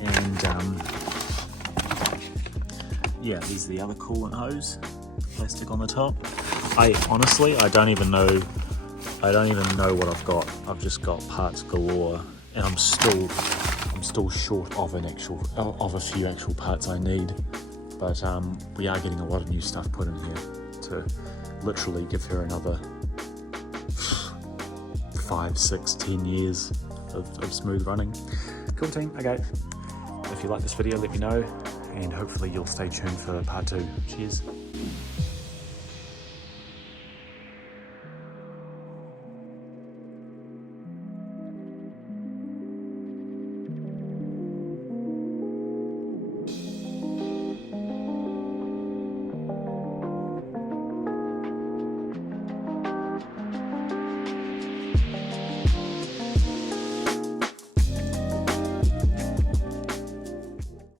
And yeah, these are the other coolant hose, plastic on the top. I don't even know what I've got. I've just got parts galore, and I'm still short of a few actual parts I need. But we are getting a lot of new stuff put in here to literally give her another 5, 6, 10 years of smooth running. Cool team. Okay, if you like this video, let me know, and hopefully you'll stay tuned for part 2. Cheers.